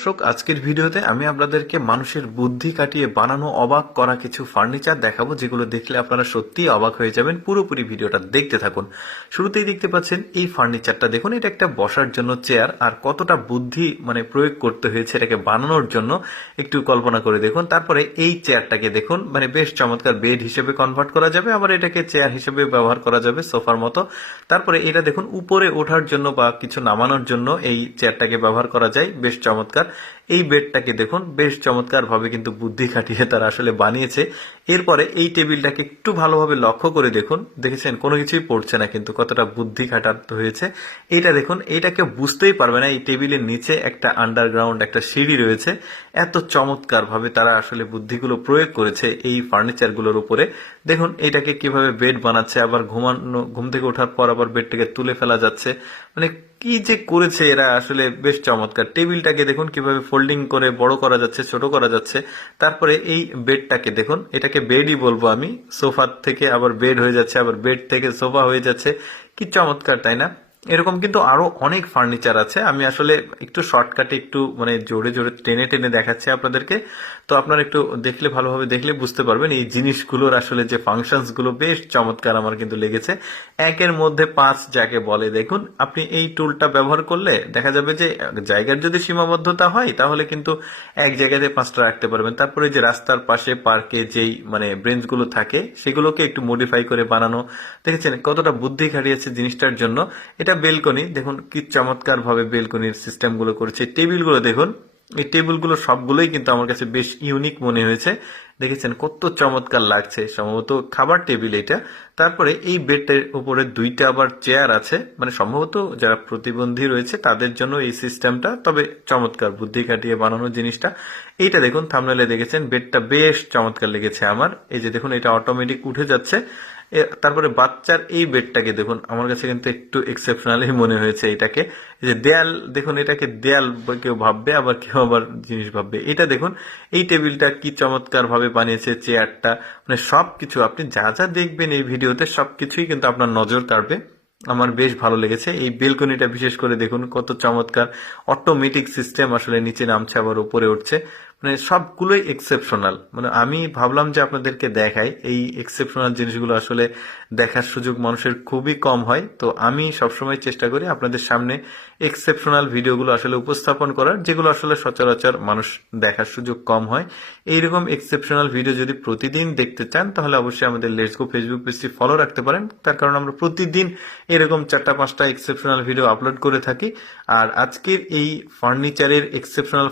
দর্শক, আজকের ভিডিওতে আমি আপনাদেরকে মানুষের বুদ্ধি কাটিয়ে বানানো অবাক করা কিছু ফার্নিচার দেখাবো, যেগুলো দেখলে আপনারা সত্যিই অবাক হয়ে যাবেন। পুরোপুরি ভিডিওটা দেখতে থাকুন। শুরুতেই দেখতে পাচ্ছেন এই ফার্নিচারটা দেখুন, এটা একটা বসার জন্য চেয়ার। আর কতটা বুদ্ধি প্রয়োগ করতে হয়েছে এটাকে বানানোর জন্য একটু কল্পনা করে দেখুন। তারপরে এই চেয়ারটাকে দেখুন, বেশ চমৎকার বেড হিসেবে কনভার্ট করা যাবে, আবার এটাকে চেয়ার হিসেবে ব্যবহার করা যাবে সোফার মতো। তারপরে এটা দেখুন, উপরে ওঠার জন্য বা কিছু নামানোর জন্য এই চেয়ারটাকে ব্যবহার করা যায়, বেশ চমৎকার। এই বেডটাকে দেখুন, বেশ চমৎকার ভাবে কিন্তু বুদ্ধি খাটিয়ে তারা আসলে বানিয়েছে। এরপরে এই টেবিলটাকে একটু ভালোভাবে লক্ষ্য করে দেখুন, দেখেছেন কোনো কিছুই পড়ছে না, কিন্তু কতটা বুদ্ধি খাটাতে হয়েছে। এটা দেখুন, এটাকে বুঝতেই পারবে না এই টেবিলের নিচে একটা আন্ডারগ্রাউন্ড একটা সিঁড়ি রয়েছে। এত চমৎকার ভাবে তারা আসলে বুদ্ধিগুলো প্রয়োগ করেছে এই ফার্নিচার গুলোর উপরে। দেখুন এটাকে কিভাবে বেড বানাচ্ছে, আবার ঘুম থেকে ওঠার পর আবার বেডটাকে তুলে ফেলা যাচ্ছে। কি যে করেছে এরা, আসলে বেশ চমৎকার। টেবিলটাকে দেখুন কিভাবে ফোল্ডিং করে বড় করা যাচ্ছে, ছোট করা যাচ্ছে। তারপরে এই বেডটাকে দেখুন, এটাকে বেডই বলবো আমি, সোফা থেকে আবার বেড হয়ে যাচ্ছে, আবার বেড থেকে সোফা হয়ে যাচ্ছে। কি চমৎকার, তাই না? এরকম কিন্তু আরো অনেক ফার্নিচার আছে। আমি আসলে একটু শর্টকাটে একটু জোরে জোরে টেনে টেনে দেখাচ্ছি আপনাদেরকে। তো আপনারা একটু দেখলে, ভালোভাবে দেখলে বুঝতে পারবেন এই জিনিসগুলোর আসলে যে ফাংশনস গুলো বেশ চমৎকার আমার কিন্তু লেগেছে। একের মধ্যে পাঁচ যাকে বলে। দেখুন, আপনি এই টুলটা ব্যবহার করলে দেখা যাবে যে জায়গার যদি সীমাবদ্ধতা হয় তাহলে কিন্তু এক জায়গাতে পাঁচটা রাখতে পারবেন। তারপরে যে রাস্তার পাশে পার্কে যেই ব্রেঞ্চ গুলো থাকে সেগুলোকে একটু মডিফাই করে বানানো। দেখেছেন কতটা বুদ্ধি খাটিয়েছে জিনিসটার জন্য। এটা বেলকনি, দেখুন কি চমৎকার ভাবে বেলকনির সিস্টেম গুলো করেছে। টেবিল গুলো দেখুন, এই টেবিলগুলো সবগুলোই কিন্তু আমার কাছে বেশ ইউনিক মনে হয়েছে। দেখেছেন কত চমৎকার লাগছে, সম্ভবত খাবার টেবিল এটা। তারপরে এই বেডের উপরে দুইটা আবার চেয়ার আছে, সম্ভবত যারা প্রতিবন্ধী রয়েছে তাদের জন্য এই সিস্টেমটা। তবে চমৎকার বুদ্ধি খাটিয়ে বানানো জিনিসটা। এইটা দেখুন, থাম্বনেলে দেখেছেন, বেডটা বেশ চমৎকার লেগেছে আমার। এই যে দেখুন, এটা অটোমেটিক উঠে যাচ্ছে। তারপরে বাচ্চার এই বেডটাকে দেখুন, আমার কাছে কিন্তু একটু এক্সেপশনালি মনে হয়েছে এটাকে। এই যে দেয়াল দেখুন, এটাকে দেয়াল কেউ ভাববে, আবার কেউ আবার জিনিস ভাববে। এটা দেখুন, এই টেবিলটা কি চমৎকার ভাবে বানিয়েছে, চেয়ারটা, সবকিছু আপনি যা যা দেখবেন এই ভিডিওতে সবকিছুই কিন্তু আপনার নজর কাড়বে। আমার বেশ ভালো লেগেছে। এই বেলকনিটা বিশেষ করে দেখুন কত চমৎকার। অটোমেটিক সিস্টেম, আসলে নিচে নামছে আবার উপরে উঠছে। সবগুলোই এক্সেপশনাল। আমি ভাবলাম যে আপনাদেরকে দেখাই, এই এক্সেপশনাল জিনিসগুলো আসলে দেখার সুযোগ মানুষের খুবই কম হয়। তো আমি সবসময় চেষ্টা করি আপনাদের সামনে এক্সেপশনাল ভিডিওগুলো আসলে উপস্থাপন করার, যেগুলো আসলে সচরাচর মানুষ দেখার সুযোগ কম হয়। এইরকম এক্সেপশনাল ভিডিও যদি প্রতিদিন দেখতে চান তাহলে অবশ্যই আমাদের লেটস গো ফেসবুক পেজটি ফলো রাখতে পারেন। তার কারণ আমরা প্রতিদিন এরকম 4টা 5টা এক্সেপশনাল ভিডিও আপলোড করে থাকি। আর আজকের এই ফার্নিচারের এক্সেপশনাল